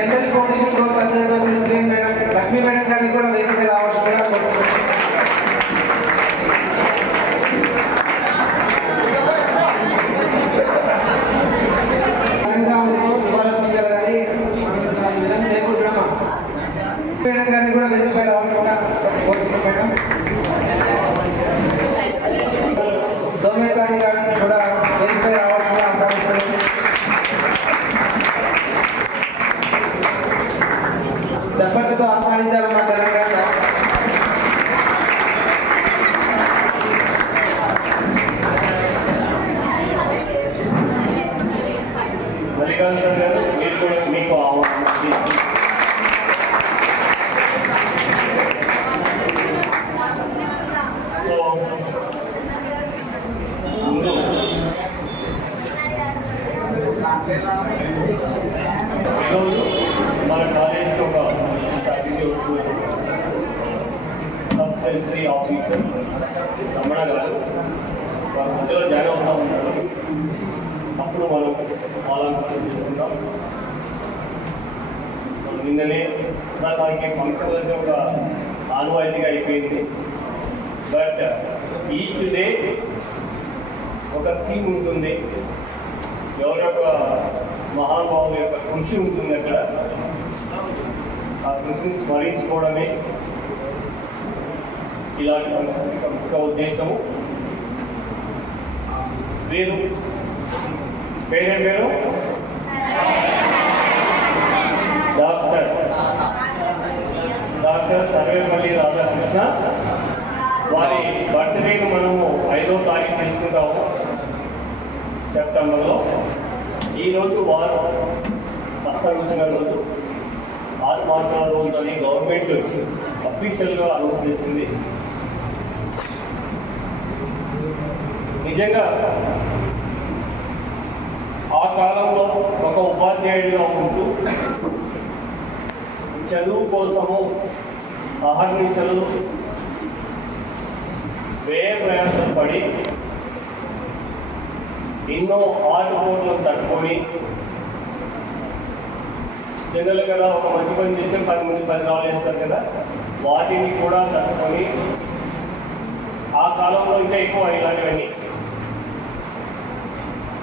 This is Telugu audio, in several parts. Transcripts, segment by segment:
జనరల్ ఫౌండేషన్ కోర్స్ అధ్యక్షులు మేడం లక్ష్మీ మేడం గారిని కూడా వేదిక రావాల్సిందిగా కోరుకుంటున్నాను. మేడం గారిని కూడా వేదికపై రావాల్సిందిగా కోరుకుంటున్నాం. సోమేశ్వరి గారిని కూడా వేదికపై రావాల్సిందిగా ఆహ్వానిస్తున్నాను. చప్పట్లతో ఆహ్వానించాలన్న తెలంగాణ మల్లికార్జున గారు మీరు కూడా మీకు ఈరోజు మన కాలేజీకి ఒక ఫ్యాకల్టీ వస్తున్నారు. సబ్ సెన్సరీ ఆఫీసర్ రమణ గారు వాళ్ళ మధ్యలో జాయిన్ అవుతూ ఉంటారు. అప్పుడు మనం ఆలంకరణ చేసుకుంటాం. నిన్ననే మనకి ఫంక్షన్ వచ్చి ఒక ఆనవాయితీగా అయిపోయింది. బట్ ఈచ్ డే ఒక థీమ్ ఉంటుంది. ఎవరొక మహానుభావుల యొక్క కృషి ఉంటుంది అక్కడ. ఆ కృషిని స్మరించుకోవడమే ఇలాంటి ఫంక్షన్స్ యొక్క ముఖ్య ఉద్దేశము. పేరు డాక్టర్ సర్వేపల్లి రాధాకృష్ణ. వారి బర్త్డేను మనము 5వ తారీఖు తీసుకుంటాము సెప్టెంబర్లో. ఈరోజు వారు హస్తమించిన రోజు, ఆత్మార్పణ రోజు అని గవర్నమెంట్ అఫీషియల్గా అనౌన్స్ చేసింది. నిజంగా ఆ కాలంలో ఒక ఉపాధ్యాయుడిగా ఉంటూ చదువు కోసము అహర్నిశలు వ్యయ ప్రయాసం పడి ఎన్నో ఆటుపోట్లను తట్టుకొని, జనరల్ కదా ఒక మంచి పని చేస్తే 10 మంది 10 రాళ్ళు వేస్తారు కదా, వాటిని కూడా తట్టుకొని ఆ కాలంలో ఇంకా ఎక్కువ ఇలాంటివన్నీ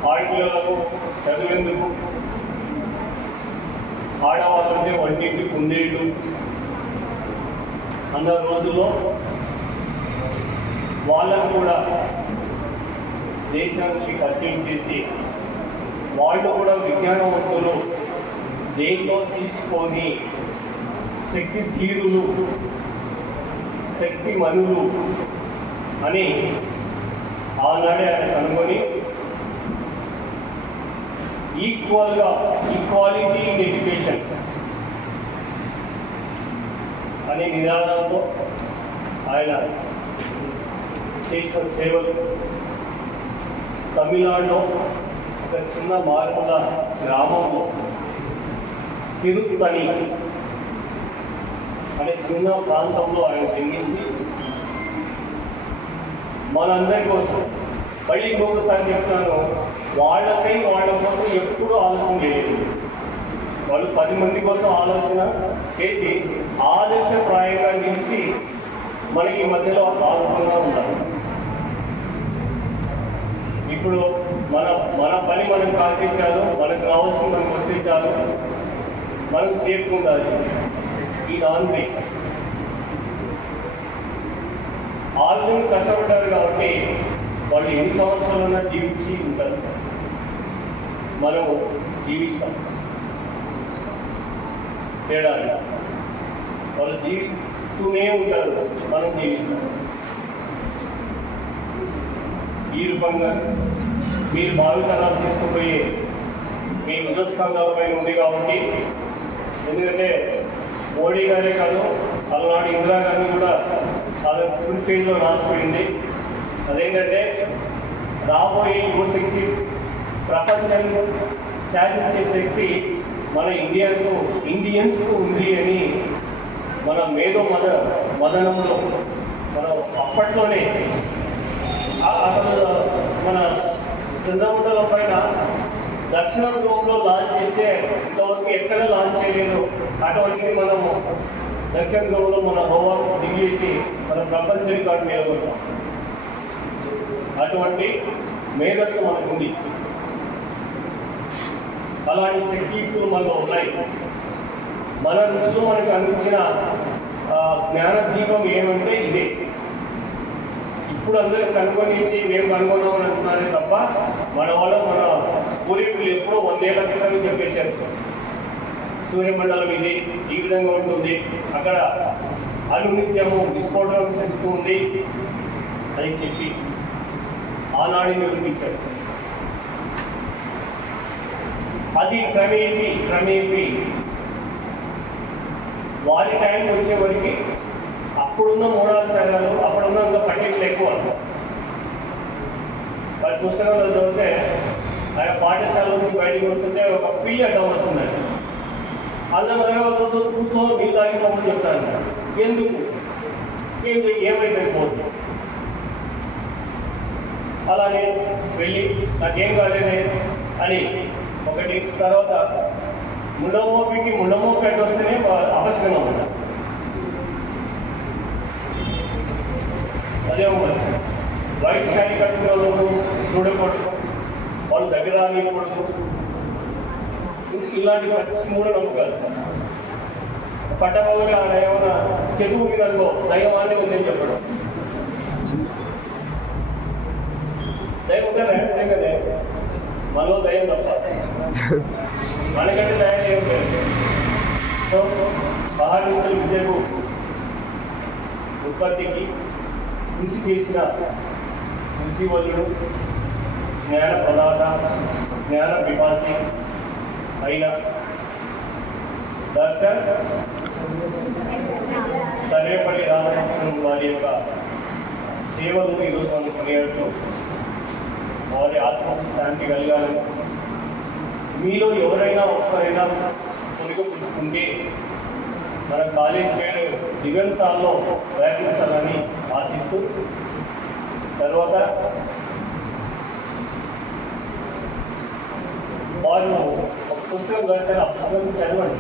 ఆడపిల్లలకు చదివేందుకు ఆడవాళ్ళంటే వంటింటి కుందేళ్ళు అన్న రోజుల్లో వాళ్ళకు కూడా దేశానికి పరిచయం చేసి వాళ్ళు కూడా విజ్ఞానవంతులు, దేంట్లో తీసుకొని శక్తి ధీరులు, శక్తి మనులు అని ఆనాడే ఆయన కనుగొని ఈక్వాలిటీ ఇన్ ఎడ్యుకేషన్ అనే నినాదంతో ఆయన చేసిన సేవలు తమిళనాడులో ఒక చిన్న మార్పుల గ్రామంలో తిరుత్తని అనే చిన్న ప్రాంతంలో ఆయన జన్మించి మనందరి కోసం, మళ్ళీ ఇంకొకసారి చెప్తాను, వాళ్ళ కోసం ఎప్పుడూ ఆలోచన చేయలేదు. వాళ్ళు 10 మంది కోసం ఆలోచన చేసి ఆదర్శప్రాయంగా నిలిచి మనకి మధ్యలో ఆలోచనగా ఉండాలి. ఇప్పుడు మన పని మనం కాల్పించాలి, మనకు రావాల్సింది మనకు వస్తే చాలు, మనం సేఫ్గా ఉండాలి. ఈ నాన్వి ఆల్రెడీ కష్టపడ్డారు కాబట్టి వాళ్ళు ఎన్ని సంవత్సరాలన్నా జీవించి ఉంటారు, మనము జీవిస్తాం. తేడా వాళ్ళు జీవిస్తూనే ఉంటారు, మనం జీవిస్తాం. ఈ రూపంగా మీరు భావితరాలు తీసుకుపోయి మీ ఉదస్కంధాల పైన ఉంది కాబట్టి, ఎందుకంటే మోడీ గారే కాదు, అలనాడు ఇందిరాగాంధీ కూడా అది ఫుల్ ఫేజ్లో రాసిపోయింది. అదేంటంటే రాబోయే యువశక్తి, ప్రపంచాన్ని శాసించే శక్తి మన ఇండియన్స్కు ఉంది అని మన మదనంలో మనం అప్పట్లోనే అసలు మన చంద్రమండలం పైన దక్షిణ ధ్రువంలో లాంచ్ చేస్తే ఇంతవరకు ఎక్కడ లాంచ్ చేయలేదు. అటువంటిది మనము దక్షిణ ధ్రువంలో మన రోవర్ దిగేసి మన ప్రపంచ రికార్డు నిలబడతాం. అటువంటి మేధస్సు మనకు ఉంది. అలాంటి శక్తియుక్తులు మనలో ఉన్నాయి. మన ఋషులు మనకు అందించిన జ్ఞాన దీపం ఏమంటే ఇదే. ఇప్పుడు అందరూ కనుగొనేసి మేము కనుగొన్నామని అంటున్నారే తప్ప మన పూర్వీకులు ఎప్పుడో 100 ఏళ్ల క్రితం చెప్పేశారు. సూర్యమండలం ఇది ఈ విధంగా ఉంటుంది, అక్కడ అనునిత్యము విస్ఫోటనం జరుగుతుంది అని చెప్పి ఆనాడిని వినిపించారు. అది క్రమేపీ వారి టైం వచ్చేవరికి అప్పుడున్న మూఢాచారాలు, అప్పుడున్న పట్టింపులు ఎక్కువ. వారి పుస్తకాలు చదివితే ఆయన పాఠశాల నుంచి బయటకు వస్తుంటే ఒక పిల్లి అడ్డం వస్తుందండి. అందరూ కూర్చో నీళ్ళు తాగినప్పుడు చెప్తాను. ఎందుకు ఏమైతే పోదు. అలానే వెళ్ళి నాకేం కాలేదే అని ఒకటి. తర్వాత ముండమోపికి ముండమోపి అడ్డు వస్తేనే అపశకనం ఉంటారు. అదే వైట్ షైన్ కట్టుకోవడం చూడకూడదు, వాళ్ళు దగ్గర రానియకూడదు. ఇలాంటి మూడు నమ్మకాలు. పట్టణంలో ఆడ ఏమైనా చెరువు మీద అనుకో దైవాన్ని ఉందని చెప్పడం. దైవం ఉంటే మనలో దైవం తప్ప మనకంటే దయం ఏం లేదు. సో మహానిసుల విద్యకు ఉత్పత్తికి కృషి చేసిన కృషివల్లుడు, జ్ఞాన ప్రదాత, జ్ఞాన పిపాసి అయిన డాక్టర్ సర్వేపల్లి రామకృష్ణన్ వారి యొక్క సేవలు ఈరోజు మనం కొనియాడుతూ వారి ఆత్మకు శాంతి కలగాలని, మీలో ఎవరైనా ఒక్కరైనా పురుచుకుంటే మన కాలేజ్ పేరు దిగంతాల్లో ప్రయత్నించాలని ఆశిస్తూ, తర్వాత వారు ఒక పుస్తకం రాశారు. ఆ పుస్తకం చదవండి.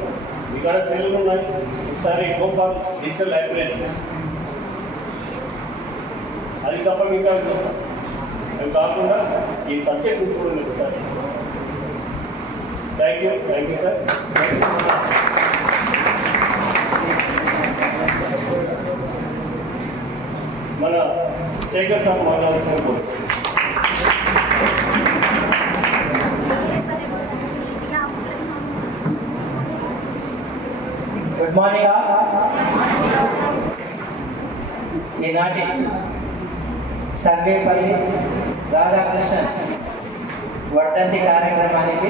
ఇక్కడ సెల్లు ఉన్నాయి. ఒకసారి గోపాల్ డిజిటల్ లైబ్రరీ అది తప్ప మిగతా చూస్తాం. అవి కాకుండా ఈ సబ్జెక్ట్ చూసుకోండి ఒకసారి. Thank you sir. మన శేఖర్ సార్ మాట్లాడుతున్న కోర్సు. Good morning. ఈనాటి సర్వేపల్లి రాధాకృష్ణన్ వర్ధంతి కార్యక్రమానికి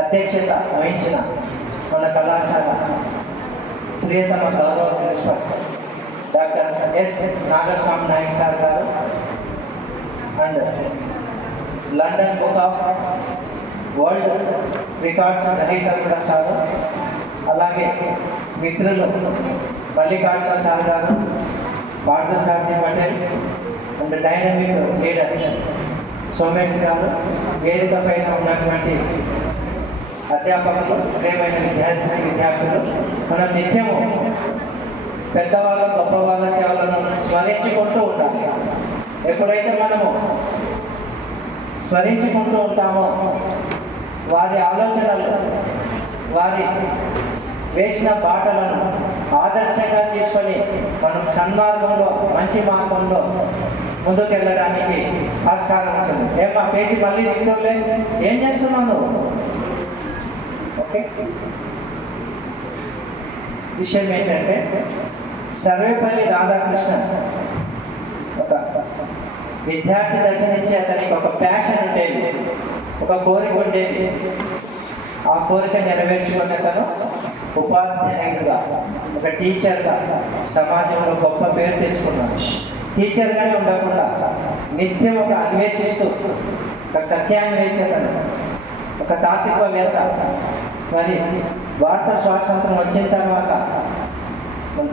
అధ్యక్షత వహించిన మన కళాశాల ప్రియతమ గౌరవ principal doctor S Nagaswamy Nayak sir గారు and London book of world records గ్రహీత సార్, అలాగే మిత్రులు మల్లికార్జున సార్ గారు, Parthasarathi Patel and dynamic leader Somesh గారు, వేదిక పైన ఉన్నటువంటి అధ్యాపకులు, ప్రియమైన విద్యార్థులు, మనం నిత్యము పెద్దవాళ్ళ గొప్పవాళ్ళ సేవలను స్మరించుకుంటూ ఉండాలి. ఎప్పుడైతే మనము స్మరించుకుంటూ ఉంటామో వారి ఆలోచనలు, వారి వేసిన బాటలను ఆదర్శంగా తీసుకొని మనం సన్మార్గంలో, మంచి మార్గంలో ముందుకెళ్ళడానికి ఆస్కారం ఉంటుంది. ఏమా పేజీ మళ్ళీ దిగులే ఏం చేస్తున్నావు నువ్వు? ఓకే, విషయం ఏంటంటే సర్వేపల్లి రాధాకృష్ణన్ ఒక విద్యార్థి దశ నుంచి అతనికి ఒక ప్యాషన్ ఉండేది, ఒక కోరిక ఉండేది. ఆ కోరిక నెరవేర్చుకున్న అతను ఉపాధ్యాయుడుగా, ఒక టీచర్గా సమాజంలో గొప్ప పేరు తెచ్చుకున్నాడు. టీచర్గానే ఉండకుండా నిత్యం ఒక అన్వేషిస్తూ, ఒక సత్యాన్వేషకుడు, ఒక తాత్వికవేత్త. మరి భారత స్వాతంత్రం వచ్చిన తర్వాత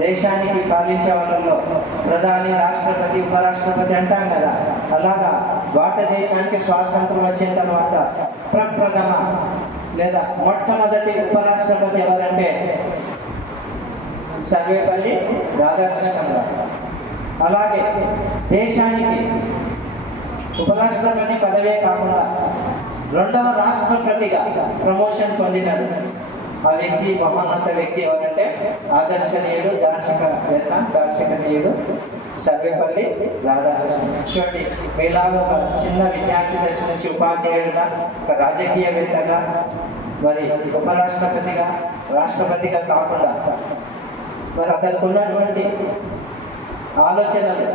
దేశానికి పాలించే వాళ్ళలో ప్రధాని, రాష్ట్రపతి, ఉపరాష్ట్రపతి అంటాం కదా, అలాగా భారతదేశానికి స్వాతంత్రం వచ్చిన తర్వాత ప్రప్రథమ లేదా మొట్టమొదటి ఉపరాష్ట్రపతి ఎవరంటే సర్వేపల్లి రాధాకృష్ణన్ గారు. అలాగే దేశానికి ఉపరాష్ట్రపతి పదవే కాకుండా రెండవ రాష్ట్రపతిగా ప్రమోషన్ పొందినాడు. ఆ వ్యక్తి మహోన్నత వ్యక్తి ఎవరంటే ఆదర్శనీయుడు, దార్శనికుడు సర్వేపల్లి రాధాకృష్ణన్. చూడండి, మీలాగా ఒక చిన్న విద్యార్థి దశ నుంచి ఉపాధ్యాయుడిగా, ఒక రాజకీయవేత్తగా, మరి ఉపరాష్ట్రపతిగా, రాష్ట్రపతిగా కాకుండా మరి అతనికి ఉన్నటువంటి ఆలోచనలు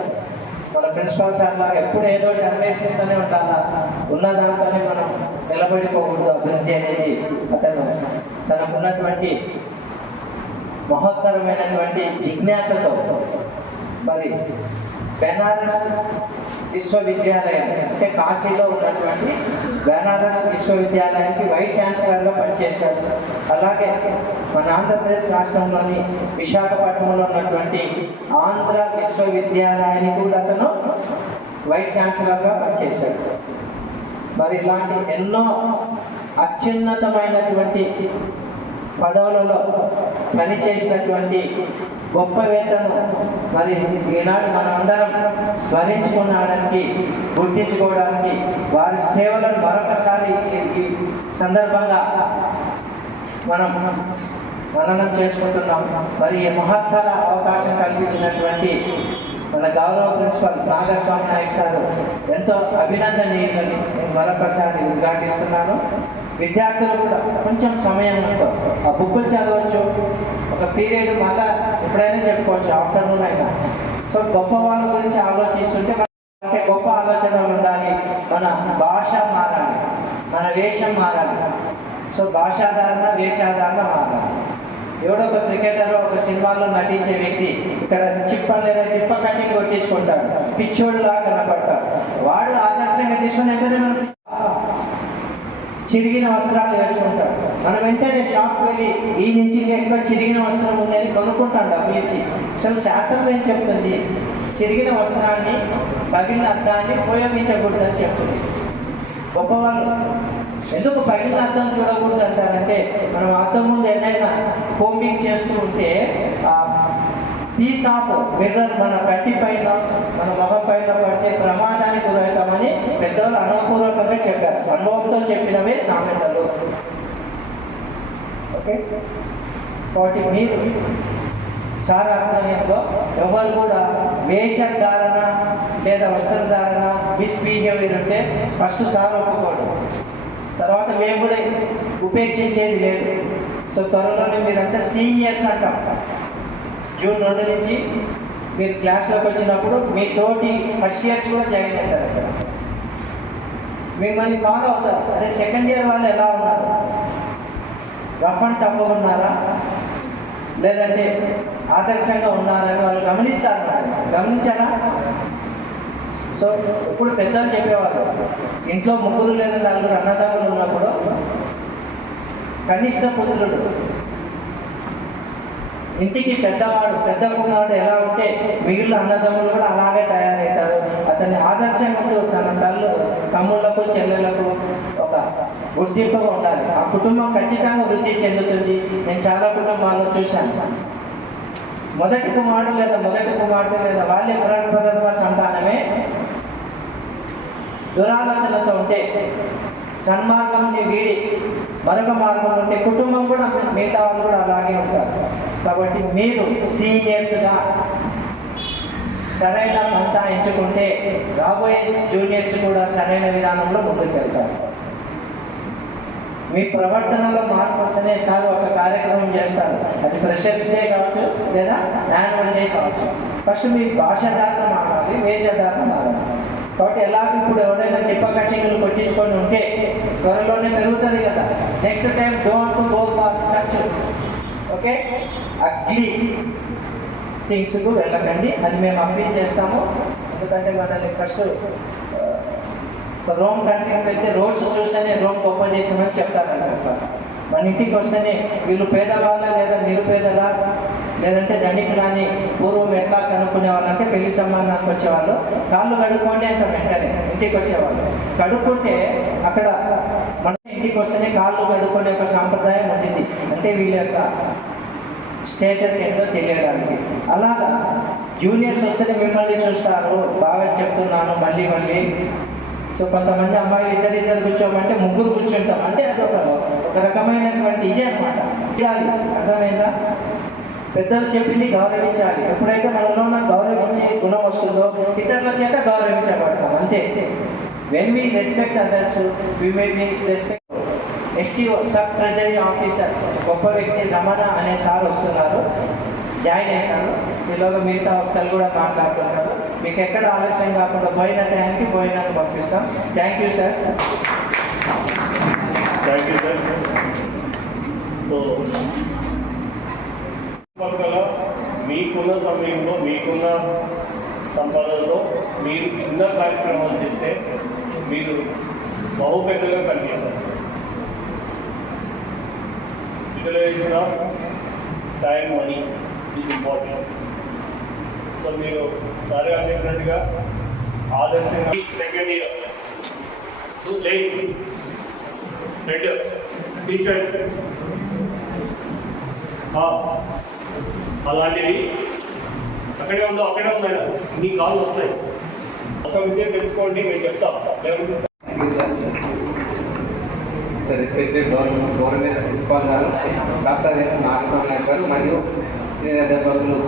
మన ప్రిన్సిపాల్ సార్ లాగా ఎప్పుడు ఏదో ఒకటి అన్వేషిస్తూనే ఉండాలా, ఉన్న దాంతోనే మనం నిలబడిపోకూడదు. అభివృద్ధి అనేది అతను తనకున్నటువంటి మహోత్తరమైనటువంటి జిజ్ఞాసతో మరి బెనారస్ విశ్వవిద్యాలయం అంటే కాశీలో ఉన్నటువంటి బెనారస్ విశ్వవిద్యాలయానికి వైస్ ఛాన్సలర్గా పనిచేశాడు. అలాగే మన ఆంధ్రప్రదేశ్ రాష్ట్రంలోని విశాఖపట్నంలో ఉన్నటువంటి ఆంధ్ర విశ్వవిద్యాలయానికి కూడా అతను వైస్ ఛాన్సలర్గా పనిచేశాడు. మరి ఇలాంటి ఎన్నో అత్యున్నతమైనటువంటి పదవులలో పనిచేసినటువంటి గొప్పవేత్తను మరి ఈనాడు మనమందరం స్మరించుకోవడానికి, గుర్తించుకోవడానికి, వారి సేవలను మరొకసారి ఈ సందర్భంగా మనం మననం చేసుకుంటున్నాం. మరి ఈ మహత్తర అవకాశం కల్పించినటువంటి మన గౌరవ ప్రిన్సిపల్ నాగస్వామి నాయక్ సార్ ఎంతో అభినందనీయులని నేను మరొకసారి ఉద్ఘాటిస్తున్నాను. విద్యార్థులు కూడా కొంచెం సమయంతో ఆ బుక్కులు చదవచ్చు, ఒక పీరియడ్ మళ్ళా ఎప్పుడైనా చెప్పుకోవచ్చు, ఆఫ్టర్నూన్ అయినా. సో గొప్ప వాళ్ళ గురించి ఆలోచిస్తుంటే మనకి గొప్ప ఆలోచనలు ఉండాలి. మన భాష మారాలి, మన వేషం మారాలి. సో భాషాధారణ, వేషాధారణ మారాలి. ఎవడో ఒక క్రికెటర్ ఒక సినిమాలో నటించే వ్యక్తి ఇక్కడ లేదా టిప్ప కట్టింగ్ కొట్టించుకుంటాడు, పిచ్చోడు లాగా కనపడతాడు. వాడు ఆదర్శంగా తీసుకుని వెంటనే మనం చిరిగిన వస్త్రాలు వేసుకుంటాడు. మనం వెంటనే షాప్కి వెళ్ళి ఈ నుంచి ఎక్కువ చిరిగిన వస్త్రం ఉందని కొనుక్కుంటాం డబ్బులు ఇచ్చి. అసలు శాస్త్రం ఏం చెప్తుంది? చిరిగిన వస్త్రాన్ని, పగిలిన అద్దాన్ని ఉపయోగించకూడదని చెప్తుంది. గొప్పవాళ్ళు ఎందుకు పగిలిన అద్దం చూడకూడదు అంటారంటే, మనం అద్దం ముందు ఏదైనా కోంబింగ్ చేస్తూ ఉంటే ఆ పీస్ ఆఫ్ మిర్రర్ మన కట్టి పైన, మన మొహం పైన పడితే ప్రమాదానికి గురవుతామని పెద్దవాళ్ళు అనుభవపూర్వకంగా చెప్పారు. అనుభవంతో చెప్పినవే సామెతలు. ఓకే, కాబట్టి మీరు సార్ ఆధ్వర్యంలో ఎవరు కూడా వేషధారణ లేదా వస్త్రధారణ మిస్బిహేవియర్ ఉంటే ఫస్ట్ సార్ ఒప్పుకోడు, తర్వాత మేము కూడా ఉపేక్షించేది లేదు. సో త్వరలోనే మీరంతా సీనియర్స్ అంటాం. జూన్ 2 నుంచి మీరు క్లాస్లోకి వచ్చినప్పుడు మీ తోటి ఫస్ట్ ఇయర్స్ కూడా జాయిన్ అవుతారు. అక్కడ మిమ్మల్ని ఫాలో అవుతారు. అదే సెకండ్ ఇయర్ వాళ్ళు ఎలా ఉన్నారు, రఫ్ అండ్ టఫ్ ఉన్నారా లేదంటే ఆదర్శంగా ఉన్నారని వాళ్ళు గమనిస్తారు. గమనించారా? సో ఇప్పుడు పెద్దలు చెప్పేవాళ్ళు, ఇంట్లో 3 లేదా 4 అన్నదమ్ములు ఉన్నప్పుడు కనిష్ట పుత్రుడు, ఇంటికి పెద్దవాడు, పెద్ద కుమారుడు ఎలా ఉంటే మిగిలిన అన్నదమ్ములు కూడా అలాగే తయారవుతారు. అతన్ని ఆదర్శంగా తన తమ్ముళ్లకు, చెల్లెలకు ఒక గుర్తింపుగా ఉండాలి. ఆ కుటుంబం ఖచ్చితంగా వృద్ధి చెందుతుంది. నేను చాలా కుటుంబాల్లో చూశాను. మొదటి కుమారుడు లేదా మొదటి కుమార్తె లేదా వాళ్ళే ప్రథమ సంతానమే దురాలోచనతో ఉంటే, సన్మార్గంని వీడి మరొక మార్గం ఉంటే కుటుంబం కూడా మిగతా వాళ్ళు కూడా అలాగే ఉంటారు. కాబట్టి మీరు సీనియర్స్గా సరైన పంత ఎంచుకుంటే రాబోయే జూనియర్స్ కూడా సరైన విధానంలో ముందుకు వెళ్తారు. మీ ప్రవర్తనలో మార్పు వస్తేనే సార్ ఒక కార్యక్రమం చేస్తారు. అది ఫ్రెషర్స్ డే కావచ్చు లేదా యాన్యువల్ డే కావచ్చు. ఫస్ట్ మీ భాషాధారణ మారాలి, వేషధారణ మారాలి. కాబట్టి ఎలాగ ఇప్పుడు ఎవరైనా టిప్ప కట్టింగ్లు కొట్టించుకొని ఉంటే త్వరలోనే పెరుగుతుంది కదా. Next time don't go for such okay ugly థింగ్స్కు వెళ్ళకండి. అది మేము అప్పీల్ చేస్తాము. ఎందుకంటే మనల్ని ఫస్ట్ రోమ్ కంట్రీకి వెళ్తే రోడ్స్ చూస్తేనే రోమ్ గొప్ప దేశం అని చెప్తారంట. మన ఇంటికి వస్తేనే వీళ్ళు పేదవాళ్ళ లేదా నిరుపేదలా లేదంటే ధనికులని పూర్వం ఎట్లా కనుక్కునేవాళ్ళు అంటే పెళ్లి సంబంధానికి వచ్చేవాళ్ళు కాళ్ళు కడుక్కోండి అంటే వెంటనే ఇంటికి వచ్చేవాళ్ళు. కడుక్కుంటే అక్కడ మన ఇంటికి వస్తేనే కాళ్ళు కడుక్కునే ఒక సాంప్రదాయం ఉండింది, అంటే వీళ్ళ యొక్క స్టేటస్ ఏంటో తెలియడానికి. అలాగా జూనియర్స్ వస్తేనే మిమ్మల్ని చూస్తారు, బాగా చెప్తున్నాను మళ్ళీ మళ్ళీ. సో కొంతమంది అమ్మాయిలు ఇద్దరు కూర్చోమంటే ముగ్గురు కూర్చుంటాం, అంటే అది ఒక రకమైనటువంటి ఇదే అనమాట. అర్థమైందా? పెద్దలు చెప్పింది గౌరవించాలి. ఎప్పుడైతే మనలో ఉన్న గౌరవించే గుణం వస్తుందో ఇతరుల చేత గౌరవించబడతాం అంతే. When we respect others we may be respect. STO sub treasury officer గొప్ప వ్యక్తి రమణ అనే సార్ వస్తున్నారు, జాయిన్ అయినారు. ఈలోగా మిగతా వక్తలు కూడా మాట్లాడుతున్నారు. మీకు ఎక్కడ ఆలస్యం కాకుండా పోయిన టైంకి భోజనాన్ని పంపిస్తాం. Thank you sir. Thank you sir. So మీకున్న సమయంలో మీకున్న సంపాదనలో మీరు చిన్న కార్యక్రమాలు చేస్తే మీరు బహుపెద్దగా కనిపిస్తారు. Utilization of time money is important. So మీరు సరే అనేటట్టుగా ఆదర్శంగా second year like red T-shirt అలాంటివి అక్కడే ఉందా మీ కాళ్ళు వస్తాయి. అసలు విద్య తెలుసుకోండి, మేము చెప్తాం. రెస్పెక్టెడ్ గవర్నమెంట్ ప్రిన్సిపాల్ గారు డాక్టర్ ఎస్ నాగస్వామి నాయుడు గారు మరియు సీనియర్ అధ్యాపకులు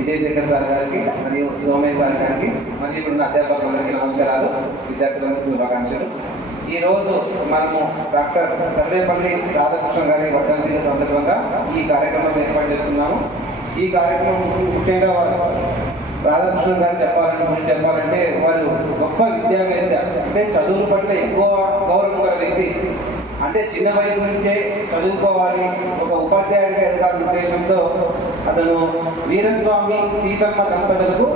విజయశేఖర్ సార్ గారికి మరియు సోమేష్ సార్ గారికి మరియు ఇప్పుడున్న అధ్యాపకులందరికీ నమస్కారాలు, విద్యార్థులందరికీ శుభాకాంక్షలు. ఈరోజు మనము డాక్టర్ సర్వేపల్లి రాధాకృష్ణ గారి వర్ధంతి సందర్భంగా ఈ కార్యక్రమం ఏర్పాటు చేసుకున్నాము. ఈ కార్యక్రమం ముఖ్యంగా రాధాకృష్ణ గారు చెప్పాలంటే వారు గొప్ప విద్యావేత్త, అంటే చదువుల పట్ల ఎక్కువ గౌరవం గల వ్యక్తి. అంటే చిన్న వయసు నుంచే చదువుకోవాలి, ఒక ఉపాధ్యాయుడిగా ఎదగాలనే ఉద్దేశంతో అతను వీరస్వామి సీతమ్మ దంపతులకు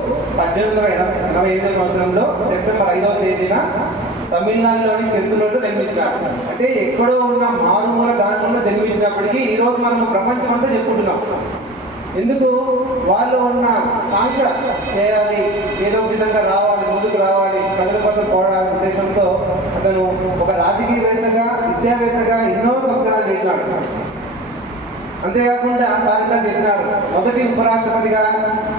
1888 సంవత్సరంలో సెప్టెంబర్ 5వ తేదీన తమిళనాడులోని తిరుపతిలో జన్మించినారు. అంటే ఎక్కడో ఉన్న మారుమూల గ్రామంలో జన్మించినప్పటికీ ఈరోజు మనం ప్రపంచం అంతా చెప్పుకుంటున్నాం. ఎందుకు? వాళ్ళు ఉన్న కాంక్ష చేయాలి, ఏదో విధంగా రావాలి, ముందుకు రావాలి, ప్రజల కోసం పోరాడాలనే ఉద్దేశంతో అతను ఒక రాజకీయవేత్తగా, విద్యావేత్తగా ఎన్నో సంవత్సరాలు చేసినాడు. అంతేకాకుండా సారిత చెప్పినారు, మొదటి ఉపరాష్ట్రపతిగా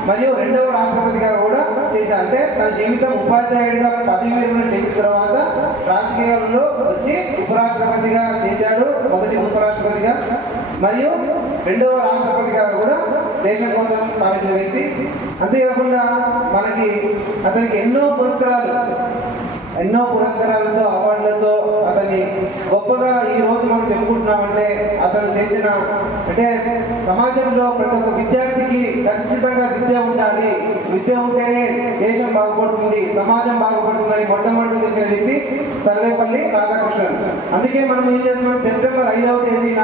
మరియు రెండవ రాష్ట్రపతిగా కూడా చేశారు. అంటే తన జీవితం ఉపాధ్యాయుడిగా పదవి విరమణ చేసిన తర్వాత రాజకీయాల్లో వచ్చి ఉపరాష్ట్రపతిగా చేశాడు, మొదటి ఉపరాష్ట్రపతిగా మరియు రెండవ రాష్ట్రపతిగా కూడా దేశం కోసం పాలించిన వ్యక్తి. అంతేకాకుండా అతనికి ఎన్నో పురస్కారాలతో అవార్డులతో అతన్ని గొప్పగా ఈ రోజు మనం చెప్పుకుంటున్నామంటే అతను చేసిన, అంటే సమాజంలో ప్రతి ఒక్క విద్యార్థికి ఖచ్చితంగా విద్య ఉండాలి, విద్య ఉంటేనే దేశం బాగుపడుతుంది, సమాజం బాగుపడుతుందని మొట్టమొదటి చెప్పిన వ్యక్తి సర్వేపల్లి రాధాకృష్ణన్. అందుకే మనం ఏం చేస్తున్నాం, సెప్టెంబర్ 5వ తేదీన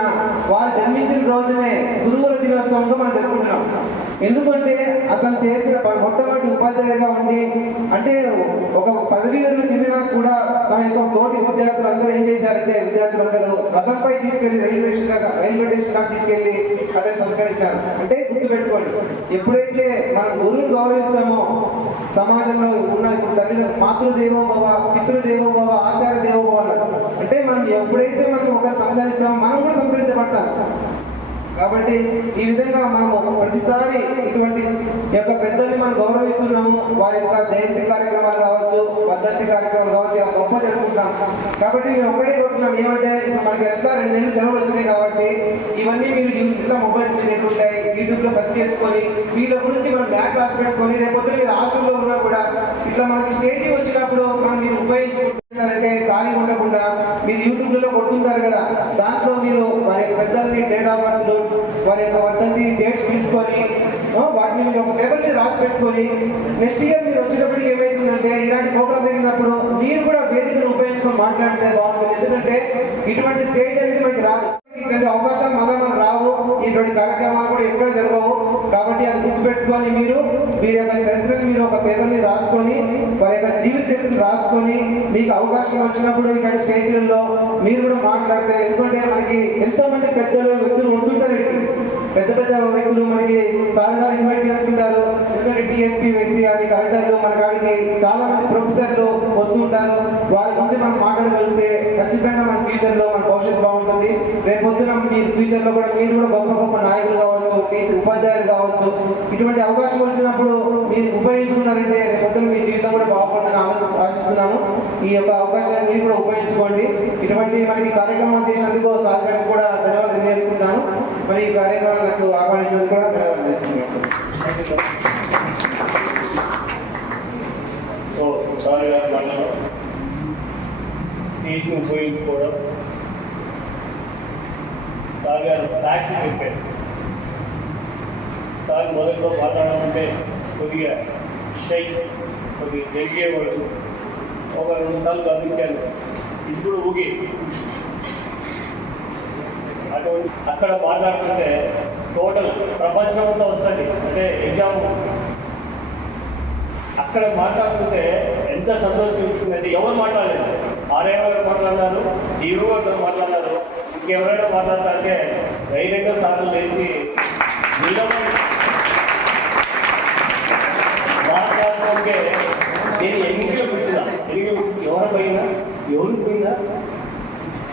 వారు జన్మించిన రోజునే గురువుల దినోత్సవంగా మనం జరుపుకుంటున్నాం. ఎందుకంటే అతను చేసిన మొట్టమొదటి ఉపాధ్యాయుడిగా ఉండి, అంటే ఒక పదవి చెందినా కూడా తమ యొక్క తోటి విద్యార్థులందరూ ఏం చేశారంటే విద్యార్థులందరూ రథంపై తీసుకెళ్లి రైల్వే స్టేషన్ దాకా తీసుకెళ్లి అతన్ని సంస్కరించారు. అంటే గుర్తుపెట్టుకోండి, ఎప్పుడైతే మనం గురువుని గౌరవిస్తామో సమాజంలో ఉన్న ఇప్పుడు తల్లిదండ్రులు మాతృదేవోభవ, పితృదేవోభవ, ఆచార్య దేవోభవ అన్నారు. అంటే మనం ఎప్పుడైతే మనం ఒకరు సంస్కరిస్తామో మనం కూడా సంస్కరించబడతాం. కాబట్టి ఈ విధంగా మనము ప్రతిసారి ఇటువంటి యొక్క పెద్దల్ని మనం గౌరవిస్తున్నాము. వారి యొక్క జయంతి కార్యక్రమాలు కావచ్చు, వర్ధంతి కార్యక్రమాలు కావచ్చు, ఇలా గొప్ప జరుపుకుంటాం. కాబట్టి నేను ఒకటే కోరుతున్నాను, ఏమంటే ఇప్పుడు మనకి ఎట్లా 2 నెలలు సెలవులు వచ్చినాయి కాబట్టి ఇవన్నీ మీరు ఇట్లా మొబైల్స్ మీద ఎట్లుంటాయి, యూట్యూబ్లో సెర్చ్ చేసుకొని వీళ్ళ గురించి మనం మ్యాట్ రాసి పెట్టుకొని రేపొద్దు మీరు హాస్టల్లో ఉన్నా కూడా ఇట్లా మనకి స్టేజీ వచ్చినప్పుడు మనం మీరు ఉపయోగించుకుంటారంటే ఖాళీ ఉండకుండా మీరు యూట్యూబ్లో కొడుతుంటారు కదా, దాంట్లో మీరు వారి యొక్క పెద్దల్ని డేట్ ఆఫ్ బర్త్లు, వారి యొక్క వర్ధంతి డేట్స్ తీసుకొని వాటిని మీరు ఒక పేపర్ మీద రాసి పెట్టుకొని నెక్స్ట్ ఇయర్ మీరు వచ్చేటప్పటికి ఏమవుతుందంటే ఇలాంటి ప్రోగ్రాం జరిగినప్పుడు మీరు కూడా వేదికను ఉపయోగించుకొని మాట్లాడితే బాగుంటుంది. ఎందుకంటే ఇటువంటి స్టేజ్ అనేది మనకి రాదు, ఇటువంటి అవకాశాలు మనం రావు, ఇటువంటి కార్యక్రమాలు కూడా ఎక్కడ జరగవు. కాబట్టి అది గుర్తుపెట్టుకొని మీరు యొక్క చరిత్రను మీరు ఒక పేపర్ మీద రాసుకొని వారి యొక్క జీవిత చరిత్రను రాసుకొని మీకు అవకాశం వచ్చినప్పుడు ఇటువంటి స్టేజ్లలో మీరు కూడా మాట్లాడితే, ఎందుకంటే మనకి ఎంతో మంది వ్యక్తులు వస్తుంటారు, పెద్ద వ్యక్తులు మనకి సార్ గారు ఇన్వైట్ చేసుకుంటారు. ఎందుకంటే డిఎస్పీ వ్యక్తి కానీ కలెక్టర్లు మన కాడికి చాలా మంది ప్రొఫెసర్లు వస్తుంటారు. వారి ముందు మనం మాట్లాడగలిగితే ఖచ్చితంగా మన ఫ్యూచర్లో మన భవిష్యత్తు బాగుంటుంది. రేపు పొద్దున మీరు ఫ్యూచర్లో కూడా మీరు కూడా గొప్ప గొప్ప నాయకులు కావచ్చు, ఉపాధ్యాయులు కావచ్చు. ఇటువంటి అవకాశం వచ్చినప్పుడు మీరు ఉపయోగించుకున్నారంటే రేపు పొద్దున మీ జీవితం కూడా బాగుంటుందని ఆశిస్తున్నాను. ఈ యొక్క అవకాశాన్ని మీరు కూడా ఉపయోగించుకోండి. ఇటువంటి మనకి కార్యక్రమం చేసినందుకు సార్ గారికి కూడా ధన్యవాదాలు తెలియజేసుకుంటాను. మరి ఈ కార్యక్రమం నాకు ఆహ్వానించినందుకు కూడా ధన్యవాదాలు తెలియజేసుకుంటాను. సో సార్ గారు మనలో స్టేజ్ని ఉపయోగించుకోవడం, సార్ గారు ఫ్యాక్ట్ చెప్పారు. సార్ మొదట్లో మాట్లాడాలంటే కొద్దిగా కొద్దిగా జరిగేవాడు. ఒక 2 సార్లు గమనించాను. ఇప్పుడు ఊగి అటువంటి అక్కడ మాట్లాడుతుంటే టోటల్ ప్రపంచం అంతా వస్తుంది. అంటే ఎగ్జామ్ అక్కడ మాట్లాడుతుంటే ఎంత సంతోషం ఇచ్చిందంటే ఎవరు మాట్లాడలేదు. ఆర్ఏ గారు మాట్లాడినారు, ఈరో గారు మాట్లాడినారు, ఇంకెవరైనా మాట్లాడతారంటే ధైర్యంగా సార్లు లేచి మాట్లాడుతుంటే నేను ఎన్నికలు కూర్చున్నా, ఎవరు పోయినా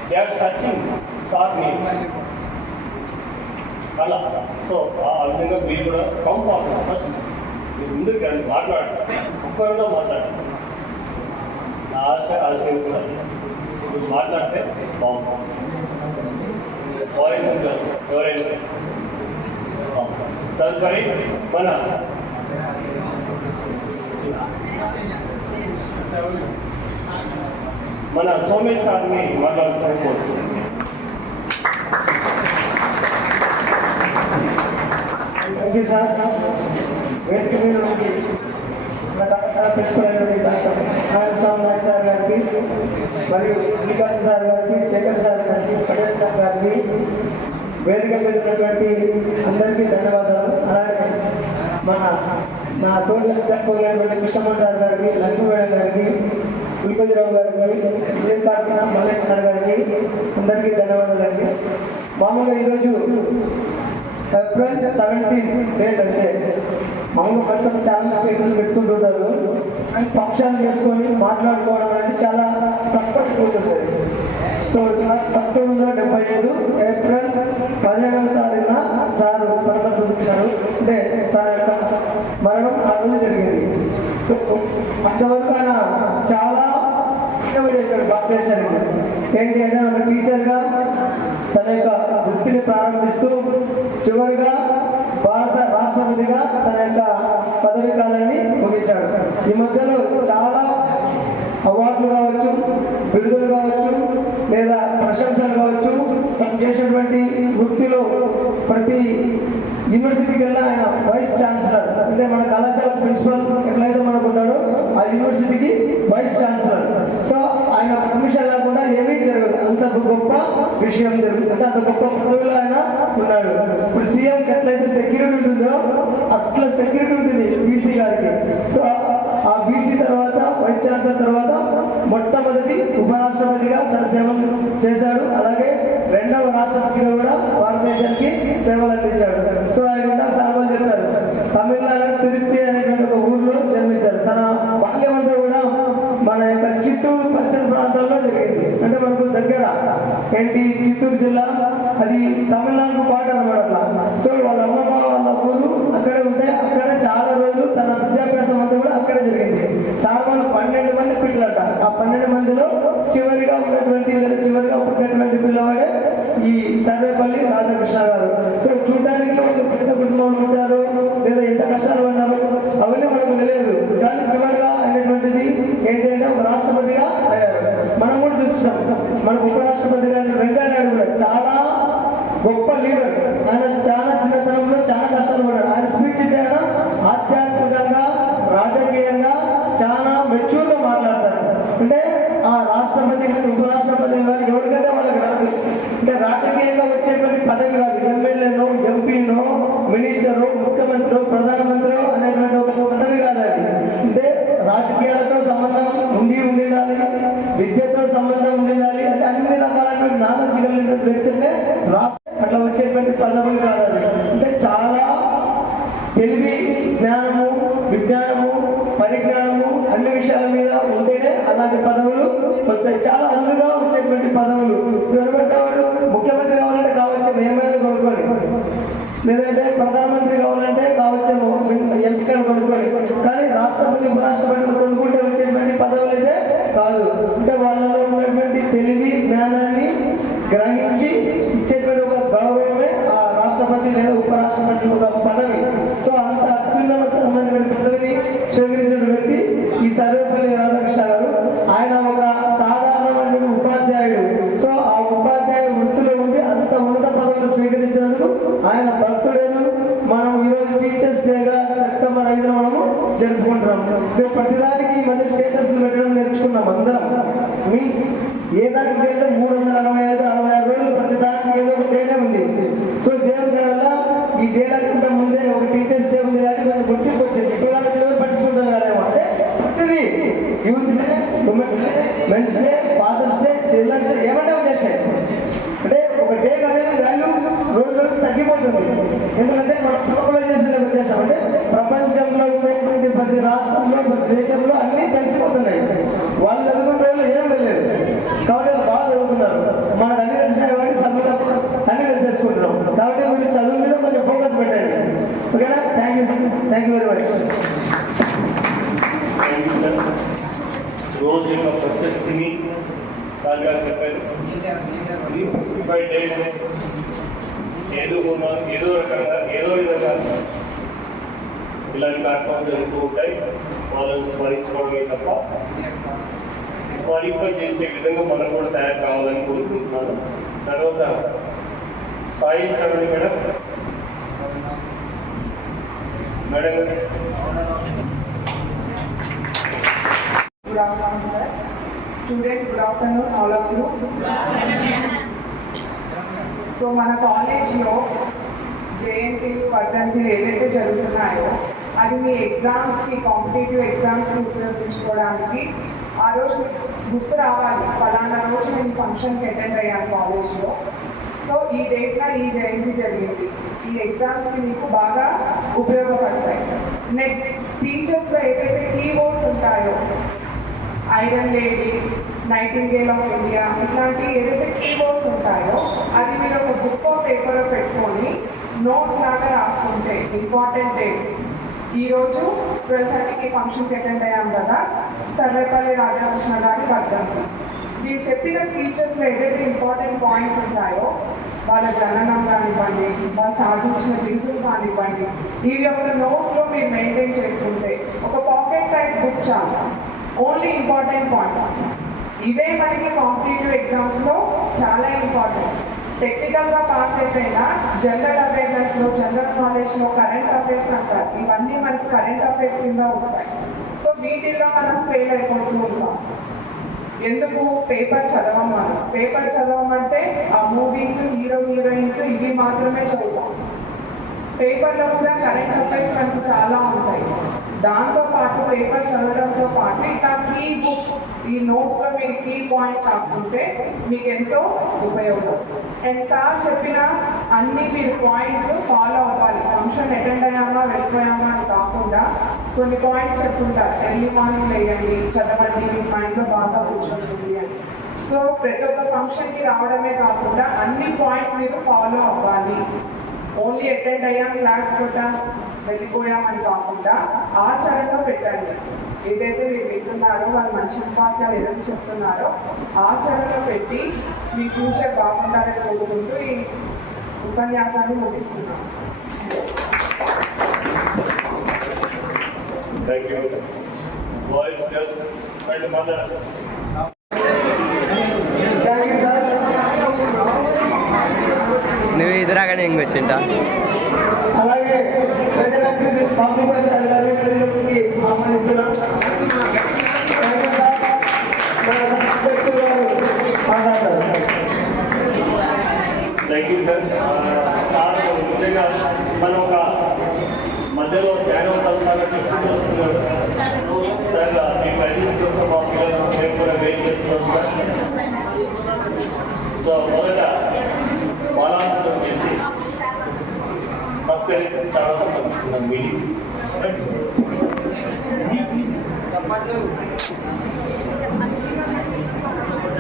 దే ఆర్ సర్చింగ్ సార్ని అలా. సో ఆ విధంగా మీరు కూడా కంఫర్ట్ ఫస్ట్ మీరు ముందుకు రండి, మాట్లాడండి, ఒక్కరిలో మాట్లాడండి. నా ఆశయం కూడా మీరు మాట్లాడితే బాగుంటుంది. బాయ్స్ అండ్ గర్ల్స్ ఎవరైనా తదుపరి మన సోమేష్ సార్ని మాట్లాడుకోవచ్చు. Thank you sir. వేదిక మీద నుండి మన కళాశాల ప్రిన్సిపల్ అయినటువంటి డాక్టర్ నారాయణ స్వామి నాయక్ సార్ గారికి, మరియు మల్లికార్జున సార్ గారికి, శేఖర్ సార్ గారికి, పటేల్ సార్ గారికి, వేదిక మీద ఉన్నటువంటి అందరికీ ధన్యవాదాలు. అలాగే నా తోటి తక్కువైనటువంటి కృష్ణమోహన్ సార్ గారికి, లక్ష్మీ మేడం గారికి, కుల్పతిరావు గారికి, మల్లికార్జున మల్లేష్ సార్ గారికి అందరికీ ధన్యవాదాలు అండి. మామూలుగా ఈరోజు ఏప్రిల్ 17 డేట్ అంటే మామూలు పర్సన్ చాలా స్టేటస్ పెట్టుకుంటుంటారు. ఫంక్షన్ చేసుకొని మాట్లాడుకోవడం అనేది చాలా తక్కువైపోతుంది. సో 1975 ఏప్రిల్ 17వ తారీఖున సార్ పరమపదించారు. అంటే తన యొక్క మరణం ఆ రోజు జరిగింది. సో అంతవరకు ఆయన చాలా సేవ చేశాడు భారతదేశానికి. ఏంటి అంటే ఒక టీచర్గా తన యొక్క వృత్తిని ప్రారంభిస్తూ చివరిగా భారత రాష్ట్రపతిగా తన యొక్క పదవి కాలాన్ని ముగించాడు. ఈ మధ్యలో చాలా అవార్డులు కావచ్చు, బిరుదులు కావచ్చు, లేదా ప్రశంసలు కావచ్చు, తను చేసినటువంటి వృత్తిలో ప్రతి యూనివర్సిటీకి వెళ్ళినా ఆయన వైస్ ఛాన్సలర్, అంటే మన కళాశాల ప్రిన్సిపల్ ఎట్లయితే మనకు ఉంటాడో ఆ యూనివర్సిటీకి వైస్ ఛాన్సలర్. సో ఆయన పర్మిషన్ లేకుండా ఏమీ జరగదు. అంత గొప్ప విషయం జరుగుతుంది. అంత గొప్ప పదవిలో ఆయన ఉన్నాడు. ఇప్పుడు సీఎంకి ఎట్లయితే సెక్యూరిటీ ఉంటుందో అట్లా సెక్యూరిటీ ఉంటుంది బీసీ గారికి. సో ఆ బీసీ తర్వాత వైస్ ఛాన్సలర్ తర్వాత మొట్టమొదటి ఉపరాష్ట్రపతిగా తన సేవలు చేశాడు. అలాగే 2వ రాష్ట్రపతిగా కూడా భారతదేశానికి సేవలు అందించాడు. సో ఆయన ఇందాక సార్లు చెప్పారు, తమిళనాడు తిరుపతి అనేటువంటి ఒక ఊర్లో జన్మించారు. తన బాల్యం అంతా కూడా మన యొక్క చిత్తూరు పరిసర ప్రాంతాల్లో జరిగింది. అంటే మనకు దగ్గర ఏంటి చిత్తూరు జిల్లా, అది తమిళనాడుకు పాటు అనమాట. సో వాళ్ళ అమ్మమ్మ వాళ్ళ ఊరు అక్కడే ఉంటే అక్కడ చాలా రోజులు తన విద్యాభ్యాసం అంతా కూడా అక్కడే జరిగింది. సార్ వాళ్ళు 12 మంది పిల్లలట. ఆ 12 మందిలో చివరిగా ఉన్నటువంటి లేదా చివరిగా ఉన్నటువంటి పిల్లవాడే ఈ సర్వేపల్లి రాధాకృష్ణ గారు. సో చూడడానికి వాళ్ళు పెద్ద కుటుంబంలో ఉంటారు లేదా ఎంత కష్టాలు పడ్డారు అవన్నీ మనకు తెలియదు. కానీ చివరిగా అయినటువంటిది ఏంటంటే ఒక రాష్ట్రపతిగా అయ్యారు. మనం కూడా చూస్తున్నాం. మనకు ఉపరాష్ట్రపతి గారు వెంకయ్యనాయుడు కూడా చాలా గొప్ప లీడర్. ఆయన చాలా చిన్నతనంలో చాలా కష్టాలు పడ్డాడు. ఆయన స్పీచ్ అంటే ఆయన ఆధ్యాత్మికంగా రాజకీయంగా చాలా మెచ్యూర్గా మాట్లాడతారు. అంటే ఆ రాష్ట్రపతి కానీ ఉపరాష్ట్రపతి కానీ ఎవరికంటే వాళ్ళకి రాదు. అంటే రాజకీయంగా వచ్చేటువంటి పదవి కాదు. ఎమ్మెల్యేనో ఎంపీనో మినిస్టరు ముఖ్యమంత్రి ప్రధానమంత్రి అనేటువంటి ఒక పదవి కాదు అది. అంటే రాజకీయాలతో సంబంధం ఉండాలి, విద్యతో సంబంధం ఉండాలి. అంటే అన్ని రకాలైనటువంటి నాలెడ్జ్ కలిగినటువంటి వ్యక్తులే రాష్ట్ర అట్లా వచ్చేటువంటి పదవులు కాదు. అంటే చాలా జ్ఞానము, విజ్ఞానము, పరిజ్ఞానము అన్ని విషయాల మీద ఉంటేనే అలాంటి పదవులు వస్తాయి. చాలా అరుదుగా వచ్చేటువంటి పదవులు. ఎవరుంటాడు? ముఖ్యమంత్రి కావాలంటే కావచ్చు, ఏమైనా కొనుక్కోండి, లేదంటే ప్రధానమంత్రి కావాలంటే కావచ్చేమో, ఎంపికను కొనుక్కోండి. కానీ రాష్ట్రపతి, ఉపరాష్ట్రపతిని కొనుక్కుంటే వచ్చేటువంటి పదవులు అయితే కాదు. అంటే వాళ్ళలో ఉన్నటువంటి తెలివి, జ్ఞానాన్ని గ్రహించి ఇచ్చేటువంటి ఒక గౌరవమే ఆ రాష్ట్రపతి లేదా ఉపరాష్ట్రపతి ఒక పదవి. సో అంత అత్యున్నతమైనటువంటి పదవిని స్వీకరించిన వ్యక్తి ఈ సర్వేపల్లి రాధాకృష్ణ గారు. ఆయన ఒక సాధారణమైన ఉపాధ్యాయుడు. సో ఆ ఉపాధ్యాయ వృత్తిలో ఉండి అంత ఉన్నత పదవిని స్వీకరించినందుకు ఆయన బర్త్డేను మనం ఈరోజు టీచర్స్ డేగా సెప్టెంబర్ 5న మనము జరుపుకుంటున్నాం. మేము ప్రతిదానికి ఈ మధ్య స్టేటస్ పెట్టడం నేర్చుకున్నాం అందరం. మీన్స్ ఏ దానికి వెళ్ళి 365, 66 రోజులు ప్రతిదానికి ఏదో ఒక డేనే ఉంది. సో దేవుని వల్ల ఈ డేల కంటే ముందే ఒక టీచర్స్ డే ఉంది కాబట్టి మనకు గుర్తింపు వచ్చింది. ఇప్పుడు పట్టించుకుంటాం కదేమో అంటే ప్రతిదీ youth day, women's day, men's day, father's day, children's day ఏమంటే చేసాయి. అంటే ఒక డే అనేది వాల్యూ రోజు రోజు తగ్గిపోతుంది. ఎందుకంటే మనం గ్లోబలైజేషన్ చేసాం. అంటే ప్రపంచంలో ఉన్నటువంటి ప్రతి రాష్ట్రంలో, ప్రతి దేశంలో అన్నీ తెలిసిపోతున్నాయి. వాళ్ళు చదువుకునే వాళ్ళు ఏం తెలియదు కాబట్టి వాళ్ళు బాగా చదువుకున్నారు. మనకు అన్ని తెలిసినాయి కాబట్టి చదువుతప్పుడు అన్నీ తెలిసేసుకుంటున్నాం. కాబట్టి మీరు చదువు మీద కొంచెం ఫోకస్ పెట్టండి. ఓకేనా? Thank you very much. రోజు యొక్క ప్రశస్తిని సార్ గారు చెప్పారు. 365 days ఏదో రకంగా ఏదో విధంగా ఇలాంటి కార్యక్రమాలు జరుగుతూ ఉంటాయి. వాళ్ళని స్మరించుకోవడమే తప్ప స్మరింప చేసే విధంగా మనం కూడా తయారు కావాలని కోరుకుంటున్నాను. తర్వాత Sai Sravani madam Good afternoon, sir. Students, good afternoon, all of you. So మన కాలేజ్లో జేఎన్టీయూ వర్ధంతులు ఏదైతే జరుగుతున్నాయో అది మీ ఎగ్జామ్స్కి, కాంపిటేటివ్ ఎగ్జామ్స్కి ఉపయోగించుకోవడానికి ఆ రోజు గుర్తు రావాలి. ఫలానా రోజు నేను ఫంక్షన్కి అటెండ్ అయ్యాను కాలేజ్లో. సో ఈ డేట్న ఈ జయంతి జరిగింది. ఈ ఎగ్జామ్స్కి మీకు బాగా ఉపయోగపడతాయి. నెక్స్ట్ స్పీచెస్లో ఏదైతే కీవర్డ్స్ ఉంటాయో, iron lady, nightingale of India, ఇట్లాంటి ఏదైతే కీవర్డ్స్ ఉంటాయో అది మీరు ఒక బుక్ పేపర్లో పెట్టుకొని నోట్స్ లాగా రాసుకుంటే ఇంపార్టెంట్ డేట్స్. ఈరోజు 12:30కి ఫంక్షన్కి అటెండ్ అయ్యాం కదా, సర్వేపల్లి రాధాకృష్ణ గారి వర్ధంతి. మీరు చెప్పిన స్పీచెస్లో ఏదైతే ఇంపార్టెంట్ పాయింట్స్ ఉంటాయో, వాళ్ళ జననం కానివ్వండి, వాళ్ళు సాధించిన బిరుదులు కానివ్వండి, ఇవి ఒక నోట్స్లో మీరు మెయింటైన్ చేసుకుంటే ఒక పాకెట్ సైజ్ బుక్ చాలు. ఓన్లీ ఇంపార్టెంట్ పాయింట్స్ ఇవే మనకి కాంపిటేటివ్ ఎగ్జామ్స్లో చాలా ఇంపార్టెంట్. టెక్నికల్గా పాస్ అయిపోయినా జనరల్ అవేర్నెస్లో, జనరల్ నాలెడ్జ్లో కరెంట్ అఫైర్స్ అంటారు. ఇవన్నీ మనకి కరెంట్ అఫైర్స్ కింద వస్తాయి. సో వీటిల్లో మనం ఫెయిల్ అయిపోతూ ఉంటాం. ఎందుకు? పేపర్ చదవం. మనం పేపర్ చదవమంటే ఆ మూవీస్, హీరో హీరోయిన్స్ ఇవి మాత్రమే చదువుతాం. పేపర్లో కూడా కరెంట్ అఫైర్స్ మనకు చాలా ఉంటాయి. దాంతోపాటు పేపర్ చదవడంతో పాటు ఇట్లా కీ బుక్స్, ఈ నోట్స్లో మీరు కీ పాయింట్స్ రాసుకుంటే మీకు ఎంతో ఉపయోగం. అండ్ సార్ చెప్పిన అన్ని మీరు పాయింట్స్ ఫాలో అవ్వాలి. ఫంక్షన్ అటెండ్ అయ్యామా వెళ్ళిపోయామా అని కాకుండా కొన్ని పాయింట్స్ చెప్తుంటారు. ఎర్లీ మార్నింగ్ వేయండి, చదవండి, మీ మైండ్లో బాగా కూర్చోండి అని. సో ప్రతి ఒక్క ఫంక్షన్కి రావడమే కాకుండా అన్ని పాయింట్స్ మీరు ఫాలో అవ్వాలి. ఓన్లీ అటెండ్ అయ్యాం, క్లాస్ పెట్టాం, వెళ్ళిపోయామని కాకుండా ఆచరణలో పెట్టండి. ఏదైతే మీరు వింటున్నారో, వాళ్ళు మంచి వాక్యాలు ఏదైతే చెప్తున్నారో ఆచరణలో పెట్టి మీ ఫ్యూచర్ బాగుండాలని కోరుకుంటూ ఈ ఉపన్యాసాన్ని ముగిస్తున్నాం. Thank you. Boys, girls and mother. Thank you sir. నువ్వు ఎదురాగానే ఇంకొచ్చింటా. అలాగే ప్రజలకు బాబు ప్రసాద్ గారు ప్రజలకి ఆహ్వానిస్తున్నాం. అధ్యక్షులు గారు మాట్లాడతారు. Thank you sir. సార్ నిజంగా మనం ఒక మధ్యలో జాయిన్ అవుతాను చెప్పుకుంటూ వస్తున్నాడు సార్. మీ ప్రైజెస్ కోసం మా పిల్లలు మేము కూడా వెయిట్ చేస్తున్నాం సార్. సో మొదట బాలాంతరం చేసి సబ్కరి అయితే చాలా సంబంధించింది meeting.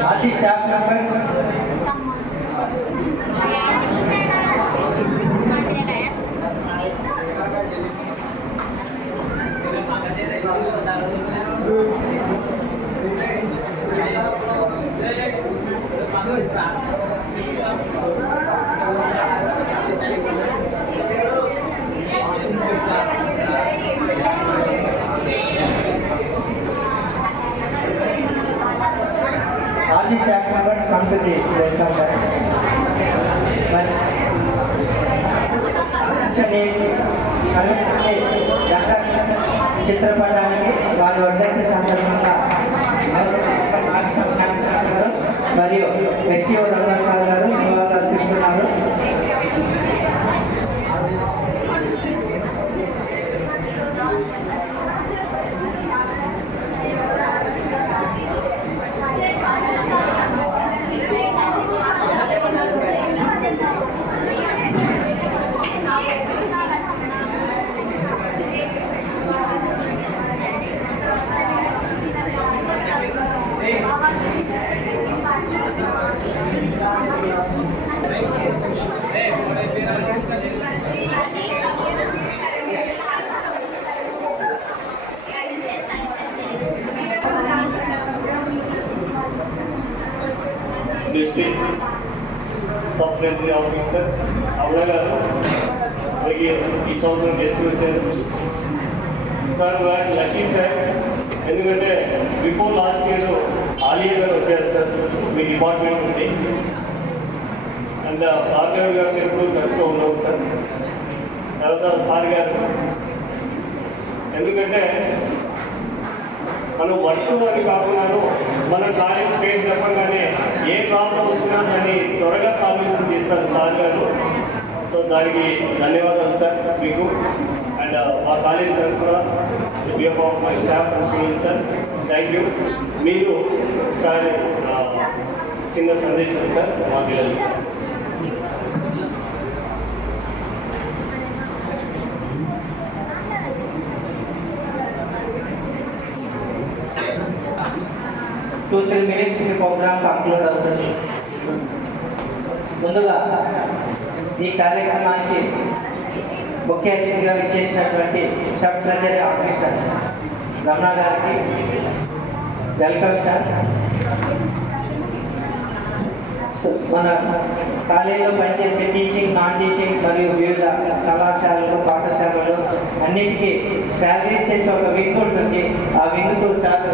All the staff members, all the staff members come to the rest of us. చిత్రపటానికి వారి వర్ధంతి సందర్భంగా మరియు ఎస్టీఓ రంగస్వామి గారు నివాళులు అర్పిస్తున్నారు. డిస్ట్రిక్ట్ సప్లైటరీ ఆఫీసర్ అమల గారు అలాగే ఈ సంవత్సరం గెస్ట్ వచ్చారు సార్. లక్కీ సార్, ఎందుకంటే బిఫోర్ లాస్ట్ ఇయర్ ఆలియా గారు వచ్చారు సార్ మీ డిపార్ట్మెంట్ నుండి. అండ్ భార్గవ్ గారు ఎప్పుడు ఖర్చుగా ఉన్నాము సార్. తర్వాత సార్ గారు, ఎందుకంటే మనం వర్క్ అని కాకున్నాను మన కాలేజ్ పేరు చెప్పగానే ఏ ప్రాబ్లం వచ్చినా దాన్ని త్వరగా సాల్వేషన్ చేస్తారు సార్ గారు. సో దానికి ధన్యవాదాలు సార్ మీకు. అండ్ మా కాలేజ్ తరఫున behalf of my staff and students sir thank you. మీరు సార్ చిన్న సందేశం సార్ మా పిల్లలు. టూ 3 minutes ఈ ప్రోగ్రామ్ కంక్లూడ్ అవుతుంది. ముందుగా ఈ కార్యక్రమానికి ముఖ్య అతిథిగా విచ్చేసినటువంటి సబ్ ట్రెజరీ ఆఫీసర్ రమణ గారికి వెల్కమ్ సార్. మన కాలేజీలో పనిచేసే టీచింగ్, నాన్ టీచింగ్ మరియు వివిధ కళాశాలలు, పాఠశాలలు అన్నిటికీ శాలరీస్ చేసే ఒక వింగ్ ఉంటుంది. ఆ వింగ్కు సార్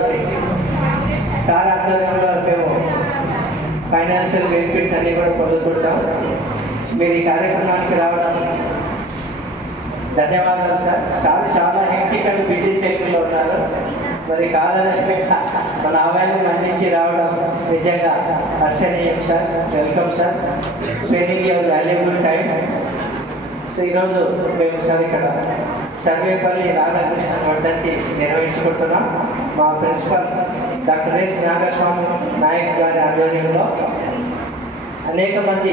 ఆధ్వర్యంలో మేము ఫైనాన్షియల్ బెనిఫిట్స్ అన్నీ కూడా పొందుతుంటాం. మీరు ఈ కార్యక్రమానికి రావడం ధన్యవాదాలు సార్. సార్ చాలా హెక్టిక్ అండ్ బిజీ షెడ్యూల్లో ఉన్నారు. మరి కాదనే మన ఆహ్వానం అందించి రావడం నిజంగా హర్షణీయం sir. Welcome sir, spending your valuable time. So ఈరోజు మేము సార్ ఇక్కడ సర్వేపల్లి రాధాకృష్ణ వర్ధంతి నిర్వహించుకుంటున్నాం. మా principal doctor S Nagaswamy Nayak గారి ఆధ్వర్యంలో అనేక మంది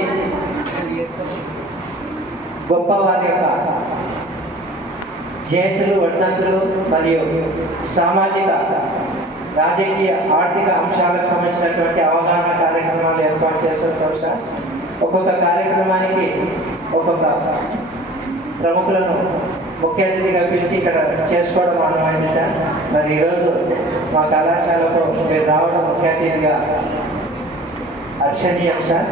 గొప్ప వారి యొక్క జయంతులు, వర్ధంతులు మరియు సామాజిక, రాజకీయ, ఆర్థిక అంశాలకు సంబంధించినటువంటి అవగాహన కార్యక్రమాలు ఏర్పాటు చేస్తుంటాం సార్. ఒక్కొక్క కార్యక్రమానికి ఒక్కొక్క ప్రముఖులను ముఖ్య అతిథిగా పిలిచి ఇక్కడ చేసుకోవడం ఆనవాయింది సార్. మరి ఈరోజు మా కళాశాలకు మీరు రావడం ముఖ్య అతిథిగా హర్షణీయం సార్.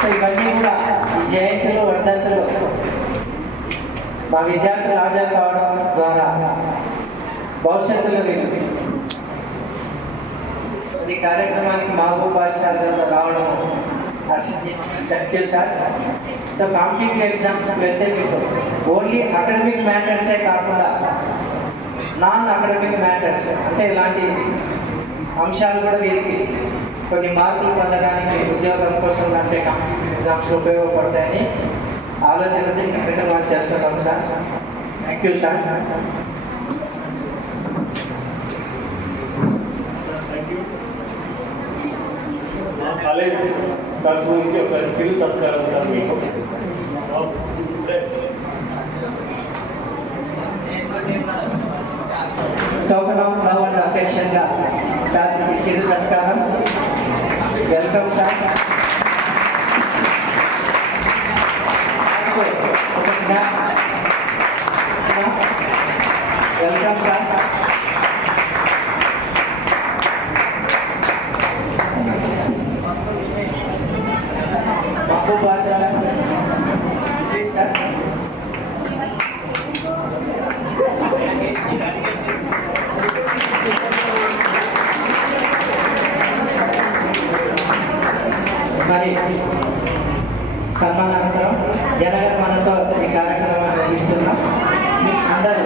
సో ఇవన్నీ కూడా ఈ జయంతులు, వర్ధంతులు మా విద్యార్థులు హాజరు కావడం ద్వారా భవిష్యత్తులో ఈ కార్యక్రమానికి మహబూబ్ పాఠశాలలో రావడం thank you sir. So competitive exams వెళ్తే మీకు ఓన్లీ అకాడమిక్ మ్యాటర్సే కాకుండా నాన్ అకాడమిక్ మ్యాటర్స్ అంటే ఇలాంటి అంశాలు కూడా వీరికి కొన్ని మార్కులు పొందడానికి, ఉద్యోగం కోసం రాసే కాంపిటేటివ్ ఎగ్జామ్స్ ఉపయోగపడతాయని ఆలోచనతో కార్యక్రమాలు చేస్తున్నాం sir. Thank you sir. Thank you. మా కాలేజ్ తరఫు నుంచి ఒక చిరు సత్కారం సార్ మీకు. Token of love and affection గా సార్కి చిరు సత్కారం. Welcome sir. Welcome sir. Mahabub Basha sir. Please sir. మరి సన్మానానంతరం జనగణమనతో ఈ కార్యక్రమాన్ని ముగిస్తున్నాం. అందరూ